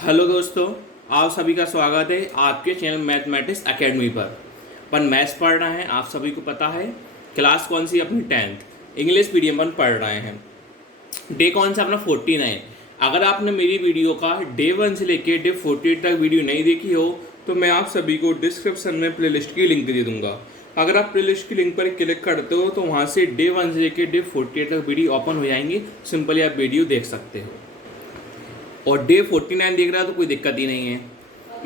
Hello दोस्तों, आप सभी का स्वागत है आपके चैनल मैथमेटिक्स एकेडमी पर। अपन मैथ्स पढ़ रहे हैं, आप सभी को पता है। क्लास कौन सी? अपनी 10th इंग्लिश मीडियम पर पढ़ रहे हैं। डे कौन सा? अपना 49। अगर आपने मेरी वीडियो का डे 1 से लेके डे 48 तक वीडियो नहीं देखी हो तो मैं आप सभी को डिस्क्रिप्शन में प्लेलिस्ट की लिंक दे दूंगा। अगर आप प्लेलिस्ट की लिंक पर क्लिक करते हो तो वहाँ से डे 1 से लेके डे 48 तक वीडियो ओपन हो जाएंगी। सिंपली आप वीडियो देख सकते हो। और डे 49 देख रहा है तो कोई दिक्कत ही नहीं है।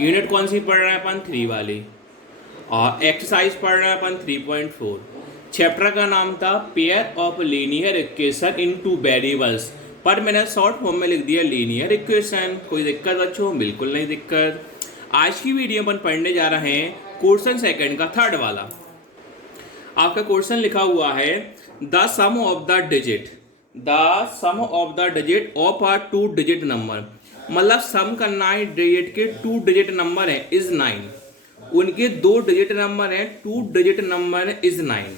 यूनिट कौन सी पढ़ रहे हैं अपन? 3 वाली। और एक्सरसाइज पढ़ रहे हैं अपन 3.4। चैप्टर का नाम था pair of linear equation in two variables, पर मैंने शॉर्ट फॉर्म में लिख दिया लीनियर इक्वेशन। कोई दिक्कत बच्चों? बिल्कुल नहीं दिक्कत। आज की वीडियो अपन पढ़ने जा रहे हैं क्वेश्चन सेकंड का थर्ड वाला। आपका क्वेश्चन लिखा हुआ है the sum of the digit of a 2 digit number. मतलब सम करना है डिजिट के 2 डिजिट नंबर है इज 9। उनके 2 डिजिट नंबर है, 2 डिजिट नंबर है इज 9।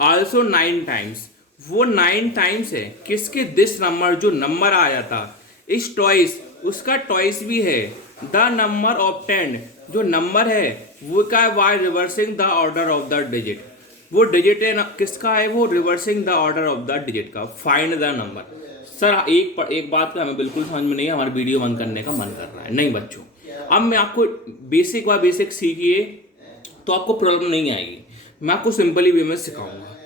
आल्सो 9 टाइम्स, वो 9 टाइम्स है किसके? दिस नंबर, जो नंबर आया था इस टॉइस, उसका टॉइस भी है। द नंबर ऑफ 10, जो नंबर है वो क्या है? Why reversing the order of the digit. वो डिजिट है किसका है? वो reversing the order of the digit का। Find the number. सर एक बात का हमें बिल्कुल समझ में नहीं है, हमारा वीडियो बंद करने का मन कर रहा है। नहीं बच्चों, अब मैं आपको बेसिक सीखिए तो आपको प्रॉब्लम नहीं आएगी। मैं आपको सिंपली वे में सिखाऊंगा।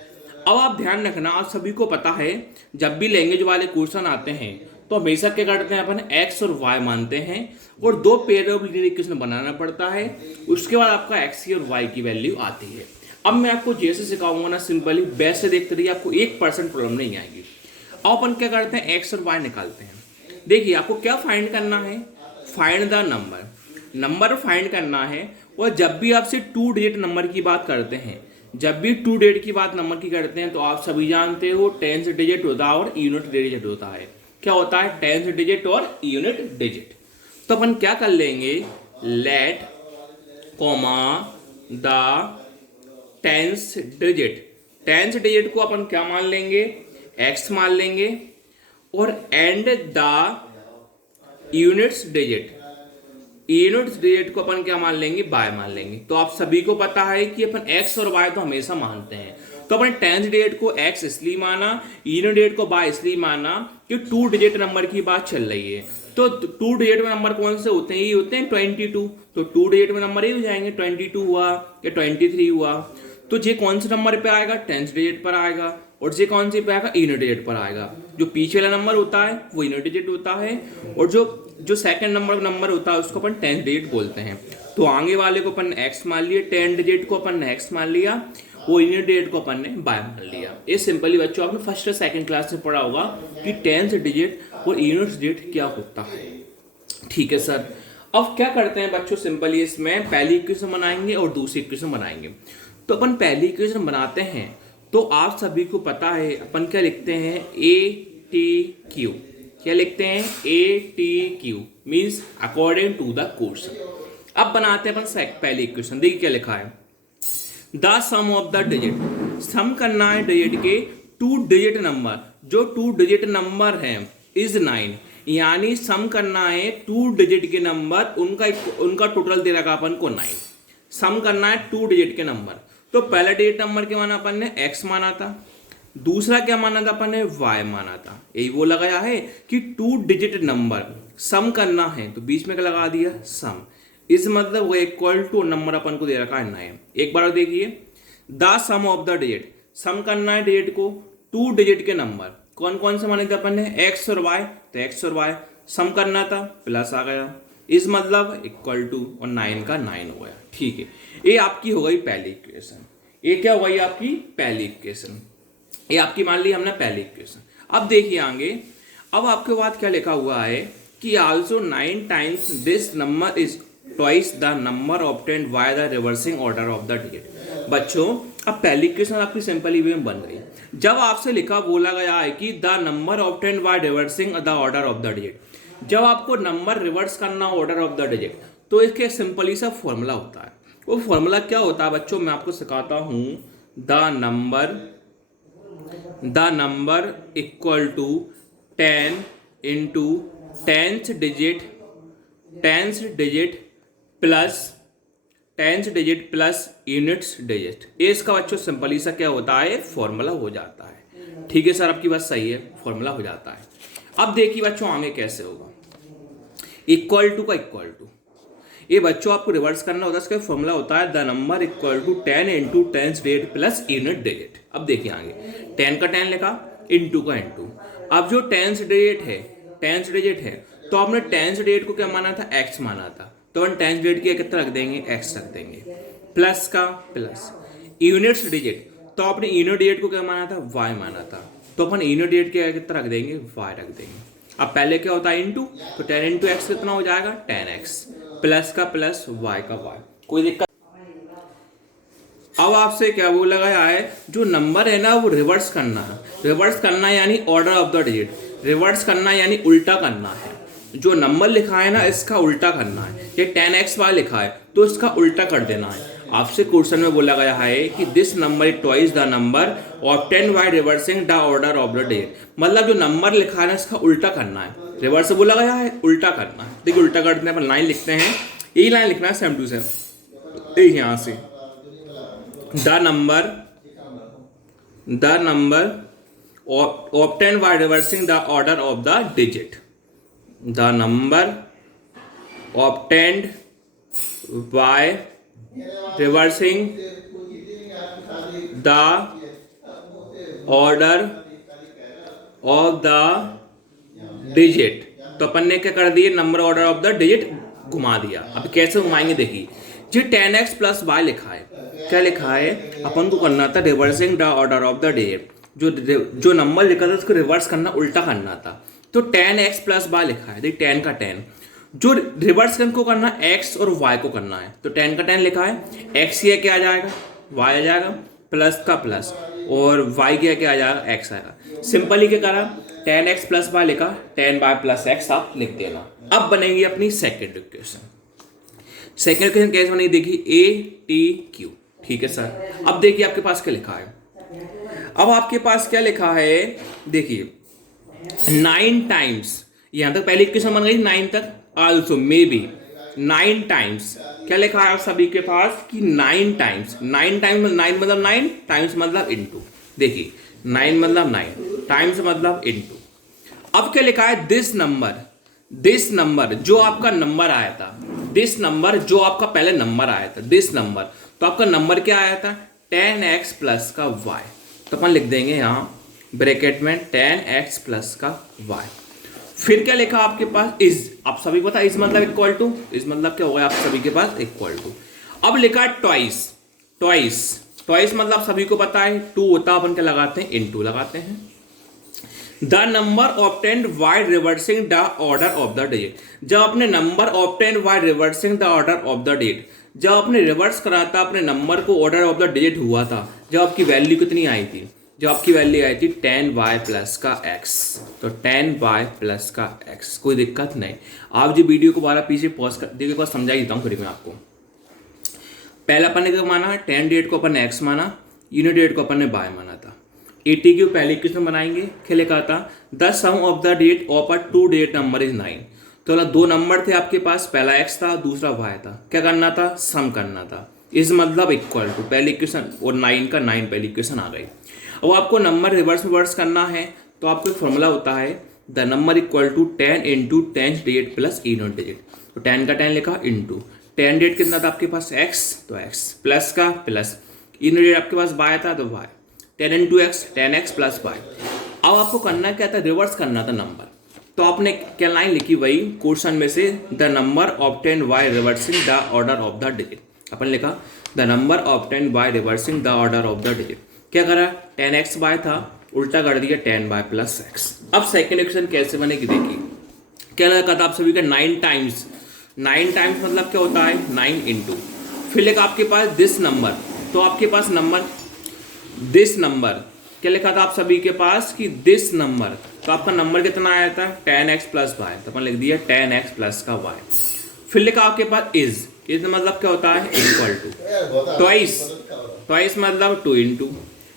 अब आप ध्यान रखना, आप सभी को पता है जब भी लैंग्वेज वाले क्वेश्चन आते हैं तो हमेशा क्या करते हैं अपन? एक्स और वाई मानते हैं और 2 पेयर ऑफ लीनियर इक्वेशन बनाना पड़ता है। उसके बाद आपका एक्स और वाई की वैल्यू आती है। अब मैं आपको जैसे सिखाऊंगा ना, सिंपली बेस्ट से देखते रहिए, आपको 1% प्रॉब्लम नहीं आएगी। अब अपन क्या करते हैं? एक्स और वाई निकालते हैं। देखिए आपको क्या फाइंड करना है? फाइंड द नंबर फाइंड करना है। और जब भी आपसे 2 डिजिट नंबर की बात करते हैं, जब भी 2 डिजिट की बात नंबर की करते हैं तो आप सभी जानते हो 10th डिजिट होता है और यूनिट डिजिट होता है। क्या होता है? 10th डिजिट और यूनिट डिजिट। तो अपन क्या कर लेंगे? Late comma the 10th digit को अपन क्या मान लेंगे? एक्स मान लेंगे। और एंड द यूनिट्स डिजिट को अपन क्या मान लेंगे? बाय मान लेंगे। तो आप सभी को पता है कि अपन एक्स और वाई तो हमेशा मानते हैं। तो अपन 10th डिजिट को एक्स इसलिए माना, यूनिट डिजिट को बाय इसलिए माना कि 2 डिजिट नंबर की बात चल रही है। तो 2 डिजिट में नंबर कौन से होते हैं? ये होते हैं 22। तो 2 डिजिट में नंबर ये हो जाएंगे, 22 हुआ या 23 हुआ। तो ये कौन से नंबर पे आएगा? 10th डिजिट पर आएगा। और ये कौन से पे आएगा? यूनिट डिजिट पर आएगा। जो पीछे वाला नंबर होता है वो यूनिट डिजिट होता है, और जो सेकंड नंबर होता है उसको अपन 10th डिजिट बोलते हैं। तो आगे वाले को अपन एक्स मान लिया, 10 डिजिट को अपन ने एक्स मान लिया, वो यूनिट डिजिट को अपन ने बाय मान लिया। ये सिंपली बच्चों आपने फर्स्ट और सेकंड क्लास में पढ़ा होगा कि 10th डिजिट और यूनिट डिजिट क्या होता है। ठीक है सर। अब क्या करते हैं बच्चों? सिंपली इसमें पहली इक्वेशन बनाएंगे और दूसरी इक्वेशन बनाएंगे। तो अपन पहली इक्वेशन बनाते हैं तो आप सभी को पता है अपन क्या लिखते हैं? A T Q. क्या लिखते हैं? A T Q means according to the question. अब बनाते हैं अपन पहली इक्वेशन। देखिए क्या लिखा है? The sum of the digit, sum करना है डिजिट के 2 डिजिट नंबर, जो 2 डिजिट नंबर है इज 9। यानी सम करना है 2 डिजिट के नंबर, उनका टोटल दे रखा अपन को 9। सम करना है 2 डिजिट के नंबर। तो पहला डिजिट नंबर के माना अपन ने एक्स माना था, दूसरा क्या माना था अपन ने? वाई माना था। यही वो लगाया है कि 2 डिजिट नंबर सम करना है, तो बीच में क्या लगा दिया? सम। इस मतलब वो इक्वल टू नंबर अपन को दे रखा है 9। एक बार देखिए, the sum of the digit, sum करना है डिजिट को 2 डिजिट के नंबर। कौन कौन से माने थे अपन ने? एक्स और वाई। तो एक्स और वाई सम करना था, प्लस आ गया, इस मतलब इक्वल टू, और 9 का 9 हो गया। ठीक है, ये आपकी हो गई पहली इक्वेशन। ये क्या हो गई आपकी? पहली इक्वेशन। ये आपकी मान ली हमने पहली इक्वेशन। अब देखिए आगे, अब आपके बाद क्या लिखा हुआ है कि also 9 times this number is twice the number obtained by the reversing order of the digit. बच्चों अब पहली इक्वेशन आपकी सिंपल वे में बन गई। जब आपसे लिखा बोला गया है कि the number obtained by reversing the order of the digit, जब आपको नंबर रिवर्स करना ऑर्डर ऑफ द डिजिट, तो इसके सिंपली सा फॉर्मूला होता है। वो फॉर्मूला क्या होता है बच्चों? मैं आपको सिखाता हूं। The number equal to 10 into 10th digit tens digit plus units digit. ये इसका बच्चों सिंपली सा क्या होता है, फॉर्मूला हो जाता है। ठीक है सर, आपकी बात सही है, फॉर्मूला हो जाता है। अब देखिए बच्चों आगे कैसे होगा, इक्वल टू का इक्वल टू, ये बच्चों आपको रिवर्स करना होता है। इसका फॉर्मूला होता है the number equal to 10 into tens digit plus unit digit. अब देखिए आगे 10 का 10 लिखा, इंटू का इंटू। अब जो टेंस डिजिट है तो आपने टेंस डिजिट को क्या माना था, एक्स माना था, तो अपन टेंस डिजिट की कितना रख देंगे, एक्स रख देंगे, प्लस का प्लस। यूनिट्स डिजिट तो आपने यूनिट डिजिट को क्या माना था, वाई माना था, तो अपन यूनिट डिजिट के कितना रख देंगे, वाई रख देंगे। अब पहले क्या होता है इंटू, तो 10 इंटू एक्स कितना हो जाएगा, 10x, प्लस का प्लस वाई का वाई, कोई दिक्कत। अब आपसे क्या बोला गया है, जो नंबर है ना वो रिवर्स करना है। रिवर्स करना यानी order of the digit, reverse करना यानी उल्टा करना है। जो नंबर लिखा है ना इसका उल्टा करना है। ये 10x वाई लिखा है तो इसका उल्टा कर देना है। आपसे क्वेश्चन में बोला गया है कि this number is twice the number obtained by reversing the order of the digit, मतलब जो नंबर लिखा है ना इसका उल्टा करना है। रिवर्स बोला गया है, उल्टा करना है। देखिए उल्टा करते हैं, अपन लाइन लिखते हैं, यही लाइन लिखना है सेम टू सेम, यहां से the number obtained by reversing the order of the digit, the number obtained by reversing the order of the digit। तो अपन ने क्या कर दिए, number order of the digit घुमा दिया। अब कैसे घुमाएंगे देखिए, जी 10x प्लस वाई लिखा है, क्या लिखा है, अपन को करना था reversing the order of the digit. जो नंबर लिखा था उसको रिवर्स करना, उल्टा करना था, तो 10x प्लस वाई लिखा है, देखिए 10 का 10, जो रिवर्स को करना x और y को करना है, तो 10 का 10 लिखा है, x ये क्या आ जाएगा, y आ जाएगा, प्लस का प्लस, और y क्या आ जाएगा, x आएगा। सिंपली क्या करा, 10x प्लस वाई लिखा, 10y प्लस x आप लिख देना। अब बनेगी अपनी सेकेंड इक्वेशन। सेकेंड इक्वेशन कैसे बनेगी देखिए, ATQ। ठीक है सर, अब देखिए आपके पास क्या लिखा है, अब आपके पास क्या लिखा है देखिए 9 टाइम्स, यहां तक पहली इक्वेशन बन गई 9 तक, आल्सो मे बी 9 टाइम्स, क्या लिखा है आप सभी के पास कि 9 टाइम्स, 9 टाइम्स, 9 मतलब 9 टाइम्स मतलब इनटू, देखिए 9 मतलब 9 टाइम्स मतलब इनटू। अब क्या लिखा है, दिस नंबर जो आपका नंबर आया था, दिस नंबर जो आपका पहले नंबर आया था, दिस नंबर, तो आपका नंबर क्या आया था, 10x प्लस का y, तो अपन लिख देंगे यहां ब्रैकेट में 10x प्लस का y। फिर क्या लिखा आपके पास, इज, आप सभी पता इज मतलब इक्वल टू, इज मतलब क्या होगा आप सभी के पास इक्वल टू। अब लिखा है ट्वाइस मतलब आप सभी को पता है 2 होता है, अपन क्या लगाते हैं, इनटू लगाते हैं। The number obtained by reversing the order of the digit, जब अपने number obtained by reversing the order of the digit, जब आपने रिवर्स करा था अपने नंबर को, ऑर्डर ऑफ द डिजिट हुआ था, जब आपकी वैल्यू कितनी आई थी, जब आपकी वैल्यू आई थी 10y प्लस का x, तो 10y प्लस का x, कोई दिक्कत नहीं। आप जो वीडियो को बारह पीछे पॉज कर देखिए, एक बार समझा देता हूँ फिर मैं आपको। पहला अपन ने क्या माना, 10 डेट को अपन ने x माना, यूनिट डेट को अपन ने y माना था। ATQ पहले इक्वेशन बनाएंगे, क्या लिखा था, द सम ऑफ द डेट of a 2 digit number is 9। तो 2 नंबर थे आपके पास, पहला x था दूसरा y था, क्या करना था, सम करना था, इस मतलब इक्वल टू, पहली इक्वेशन और 9 का 9 पहली इक्वेशन आ गई। अब आपको नंबर रिवर्स करना है, तो आपको एक फॉर्मूला होता है the number equal to 10 into 10 digit plus unit digit. तो 10 का 10 लिखा, इंटू 10 डिजिट कितना था आपके पास, x, तो x प्लस का प्लस, यूनिट डिजिट आपके पास y था तो y, 10 into x 10x plus y। अब आपको करना क्या था, रिवर्स करना था नंबर, तो आपने क्या लाइन लिखी वही क्वेश्चन में से, the number obtained by reversing the order of the digit. अपन लिखा the number obtained by reversing the order of the digit, क्या करा 10x y था, उल्टा कर दिया 10y प्लस x। अब सेकेंड इक्वेशन कैसे बनेगी देखिए, क्या लगा था आप सभी का 9 टाइम्स, 9 टाइम्स मतलब क्या होता है 9 इंटू, फिर लिखा आपके पास दिस नंबर, तो आपके पास नंबर दिस नंबर, क्या लिखा था आप सभी के पास कि दिस नंबर, तो आपका नंबर कितना आया था 10x प्लस y, तो अपन लिख दिया 10x प्लस का y। फिर लिखा आपके पास इज मतलब क्या होता है इक्वल टू, ट्वाइस मतलब 2 into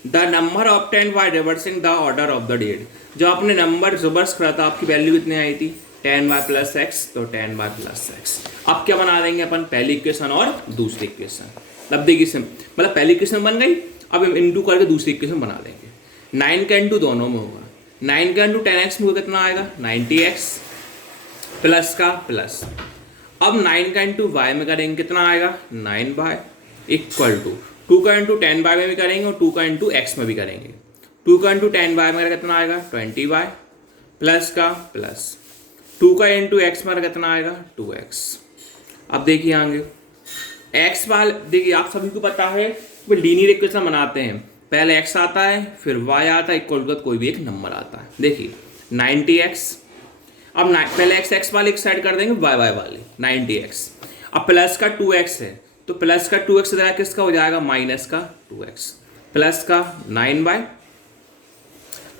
the number obtained by reversing the order of the digit, जो आपने नंबर रिवर्स करा था आपकी वैल्यू कितनी आई थी टेन वाई प्लस एक्स, तो टेन वाई प्लस एक्स। अब क्या बना देंगे अपन, पहली इक्वेशन और दूसरी इक्वेशन। मतलब देखिए मतलब पहली इक्वेशन बन गई, अब इंटू करके दूसरी इक्वेशन बना देंगे। 9 का इंटू दोनों में होगा, 9 का इंटू 10x में कितना आएगा 90x प्लस का प्लस। अब 9 का इंटू वाई में करेंगे कितना आएगा 9y इक्वल टू 2 का इंटू 10y में भी करेंगे और 2 का इंटू x में भी करेंगे। 2 का इंटू 10y में कितना आएगा 20y प्लस का प्लस। 2 का इंटू x में कितना आएगा 2x। अब देखिए आगे x वाले, देखिए आप सभी को पता है कि लीनियर इक्वेशन बनाते हैं, पहले x आता है फिर y आता है इक्वल टू कोई भी एक नंबर आता है। देखिए 90x, अब पहले x वाले एक साइड कर देंगे, y वाले 90x। अब प्लस का 2x है तो प्लस का 2x इधर किसका हो जाएगा माइनस का 2x प्लस का 9y।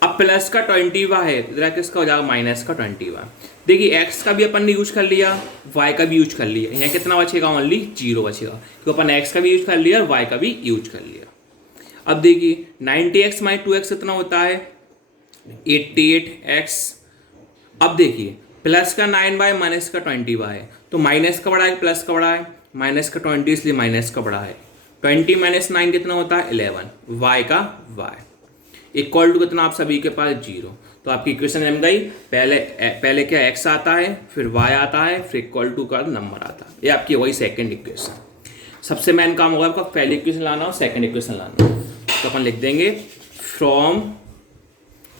अब प्लस का 20y है इधर किसका हो जाएगा माइनस का 20y। देखिए x का भी अपन ने यूज कर लिया, y का भी यूज कर लिया, यहाँ कितना बचेगा ओनली 0 बचेगा क्योंकि अपन x का भी यूज कर लिया और y का भी यूज कर लिया। अब देखिए 90x माइनस 2x कितना होता है 88x। अब देखिए प्लस का 9y माइनस का 20y है तो माइनस का बड़ा है प्लस का बड़ा है, माइनस का 20 इसलिए माइनस का बड़ा है। 20 माइनस 9 कितना होता है 11, y का y इक्वल टू कितना आप सभी के पास 0। तो आपकी इक्वेशन बन गई, पहले क्या x आता है फिर y आता है फिर इक्वल टू का नंबर आता है। ये आपकी वही सेकंड इक्वेशन। सबसे मेन काम होगा आपका पहली इक्वेशन लाना और सेकंड इक्वेशन लाना। तो अपन लिख देंगे from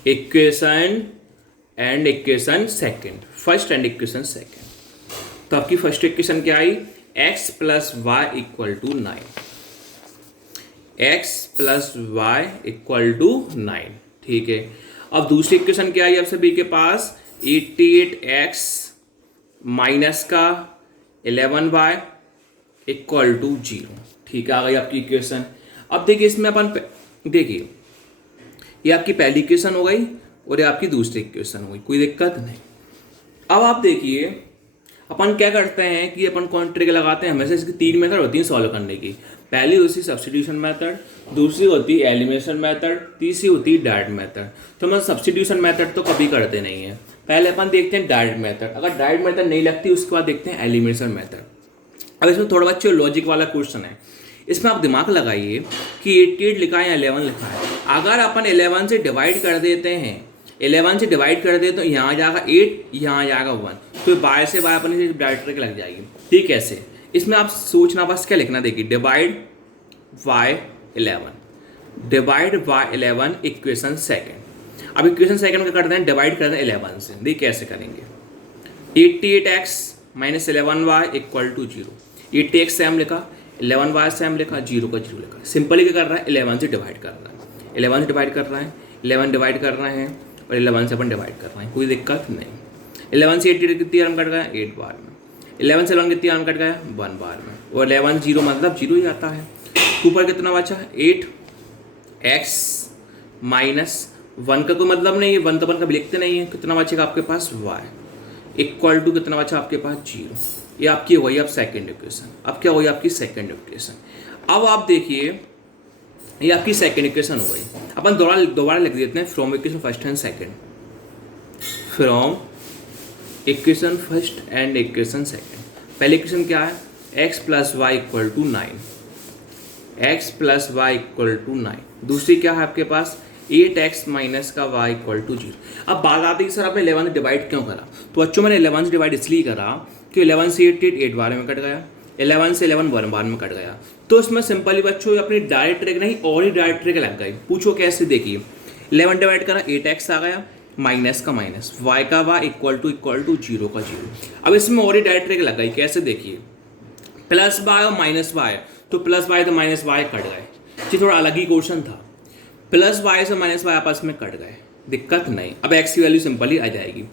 equation and equation second, first and equation second. तो आपकी फर्स्ट इक्वेशन क्या आई x plus y equal to 9, x plus y equal to 9, ठीक है। अब दूसरी इक्वेशन क्या आई आप सभी के पास 88x माइनस का 11y इक्वल टू 0, ठीक है, आ गई आपकी इक्वेशन। अब देखिए इसमें अपन देखिए ये आपकी पहली इक्वेशन हो गई और ये आपकी दूसरी इक्वेशन हो गई, कोई दिक्कत नहीं। अब आप देखिए अपन क्या करते हैं कि अपन कौन ट्रिक लगाते हैं, हमेशा इसकी 3 मेथड होती है सॉल्व करने की। पहली होती है सब्स्टिट्यूशन मेथड, दूसरी होती है एलिमिनेशन मेथड, तीसरी होती है डायरेक्ट मेथड। तो हम सब्स्टिट्यूशन मेथड तो कभी करते नहीं है, पहले अपन देखते हैं डायरेक्ट मेथड, अगर डायरेक्ट मेथड नहीं लगती उसके बाद देखते हैं एलिमिनेशन मेथड। अब इसमें थोड़ा बच्चे लॉजिक वाला क्वेश्चन है, इसमें आप दिमाग लगाइए कि 88 लिखा है या 11 लिखा है। अगर अपन 11 से डिवाइड कर देते हैं, 11 से डिवाइड कर दे तो यहाँ आ जाएगा 8, यहाँ आ जाएगा 1, तो बाय से बाय अपनी डायरेक्ट ट्रिक लग जाएगी। ठीक कैसे, इसमें आप सोचना बस क्या लिखना, देखिए divide by 11, divide by 11 equation second. अब इक्वेशन सेकंड का करते हैं डिवाइड करते हैं 11 से, देखिए कैसे करेंगे। 88x minus 11y equal to 0, 80x से हम लिखा, 11y से हम लिखा, 0 का 0 लिखा। सिंपली क्या कर रहा है 11 से डिवाइड कर रहा है, 11 से डिवाइड कर रहा है, 11 डिवाइड कर रहे हैं और 11 से अपन डिवाइड कर रहे हैं, कोई दिक्कत नहीं। 11 से 88 कितनी आराम कट गया 8 बार में, 11 से 11 कितनी आराम कट गया 1 बार में, और 11 0 मतलब 0 ही आता है। ऊपर कितना बचा 8x माइनस 1 का कोई मतलब नहीं है, 1 तो 1 कभी लिखते नहीं है, कितना बचेगा आपके पास y इक्वल टू कितना बचा आपके पास 0। ये आपकी वही अब सेकेंड इक्वेशन। अब क्या हुई आपकी सेकेंड इक्वेशन। अब आप देखिए ये आपकी सेकेंड इक्वेशन हो गई। अपन दोबारा लिख देते हैं from equation first and second, from equation first and equation second. पहली इक्वेशन क्या है x plus y equal to 9, x plus y equal to 9। दूसरी क्या है आपके पास 8x माइनस का y इक्वल टू 0। अब बात आती है सर आपने 11 से डिवाइड क्यों करा, तो बच्चों मैंने 11 से डिवाइड इसलिए करा कि 11 से 8 बार में कट गया, 11 से 11 1 बार में कट गया। तो इसमें सिंपली बच्चों अपनी डायरेक्ट ट्रिक नहीं और ही डायरेक्ट ट्रिक लग गई। पूछो कैसे, देखिए 11 डिवाइड करा 8x आ गया, माइनस का माइनस, y का y इक्वल टू 0 का 0। अब इसमें और ही डायरेक्ट ट्रिक लग गई, कैसे देखिए प्लस y और माइनस y, तो प्लस y तो माइनस y कट गए, ये थोड़ा अलग ही क्वेश्चन था। प्लस y से माइनस y आपस में कट गए, दिक्कत नहीं। अब x की वैल्यू सिंपली आ जाएगी।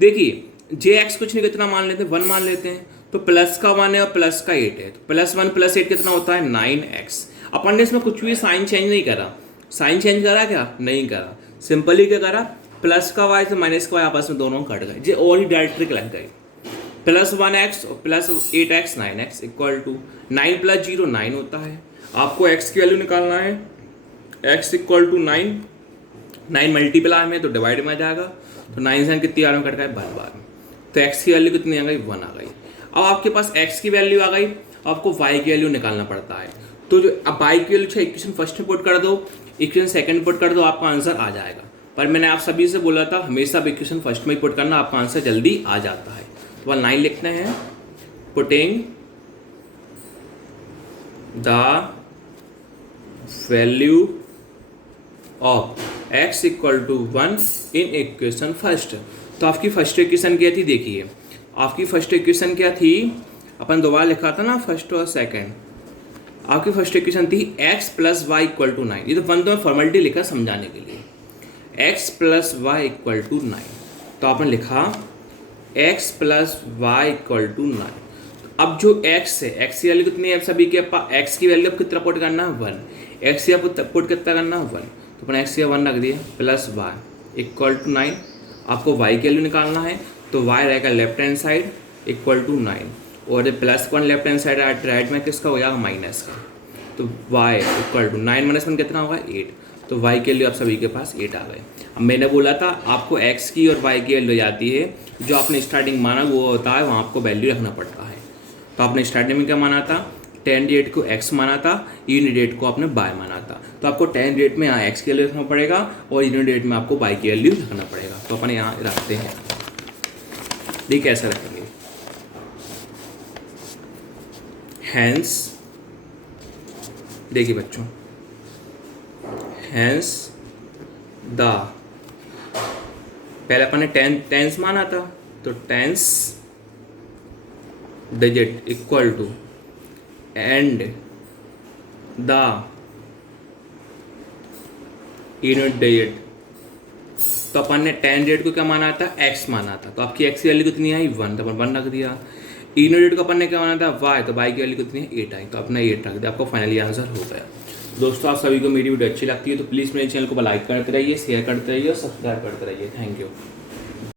देखिए jx कुछ नहीं कितना मान लेते हैं 1 मान लेते हैं, तो प्लस का 1 है और प्लस का 8 है, तो प्लस 1 प्लस 8 कितना होता है 9x। अपन ने इसमें कुछ भी साइन चेंज नहीं करा, साइन चेंज करा क्या नहीं करा, सिंपली क्या करा प्लस का y से माइनस का y आपस में दोनों कट गए, ये और ही डायरेक्ट ट्रिक लग गई। प्लस 1x और plus 8x 9x equal to 9 plus 0 9 होता है। आपको x की वैल्यू निकालना है, x इक्वल टू 9 मल्टीप्लाई में तो डिवाइड में आ जाएगा, तो 9 से कितनी बार में कट गए 1 बार में। तो x की वैल्यू कितनी आ गई, 1 आ गई। अब आपके पास x की वैल्यू आ गई, आपको y की वैल्यू निकालना पड़ता है। तो जो अब y की वैल्यू इक्वेशन फर्स्ट में पुट कर दो, इक्वेशन सेकंड पुट कर दो, आपका आंसर आ जाएगा। पर मैंने आप सभी से बोला था हमेशा इक्वेशन फर्स्ट में ही पुट करना, आपका आंसर जल्दी आ जाता है। तो 9 लिखते हैं, putting the value of x equal to 1 in equation first. तो आपकी फर्स्ट इक्वेशन क्या थी, देखिए आपकी फर्स्ट इक्वेशन क्या थी, अपन दोबारा लिखा था ना फर्स्ट और सेकंड। आपकी फर्स्ट इक्वेशन थी x plus y equal to 9। ये तो वन तो फॉर्मेलिटी लिखा समझाने के लिए, x plus y equal to 9। तो आपने लिखा x plus y equal to 9। अब जो x है, x की वैल्यू कितनी है सभी के पास, x की वैल्यू कितना पुट करना है, 1। x या पुट कितना करना है, 1। तो अपन x या 1 रख दिए, प्लस वाई इक्वल टू 9। आपको y की वैल्यू निकालना है, तो y रहेगा left hand side equal to 9, और plus 1 left hand side right में किसका हो जाएगा, माइनस का। तो y इक्वल टू 9 माइनस 1 कितना होगा, 8। तो y के लिए आप सभी के पास 8 आ गए। अब मैंने बोला था आपको x की और y की वैल्यू जाती है, जो आपने स्टार्टिंग माना वो होता है, वहाँ आपको वैल्यू रखना पड़ता है। तो आपने स्टार्टिंग में क्या माना था, 10 डेट को x माना था, यूनिट डेट को आपने y माना था। तो आपको 10 डेट में यहाँ x की वैल्यू रखना पड़ेगा और यूनिट डेट में आपको y की वैल्यू रखना पड़ेगा। तो अपन यहाँ रखते हैं, ठीक कैसे रखेंगे, हैंस, देखिए बच्चों, हैंस द, पहले अपन ने टेंस माना था, तो tens digit equal to and the unit digit. तो अपन ने 10 डेट को क्या माना था, x माना था। तो आपकी x की वैल्यू कितनी आई, 1। तो अपन 1 रख दिया। यूनिट डेट को अपन ने क्या माना था, y। तो y की वैल्यू कितनी है, 8 आई। तो अपना 8 रख दिया, आपको फाइनली आंसर हो गया। दोस्तों आप सभी को मेरी वीडियो अच्छी लगती है तो प्लीज़ मेरे चैनल को लाइक करते रहिए, शेयर करते रहिए और सब्सक्राइब करते रहिए। Thank you.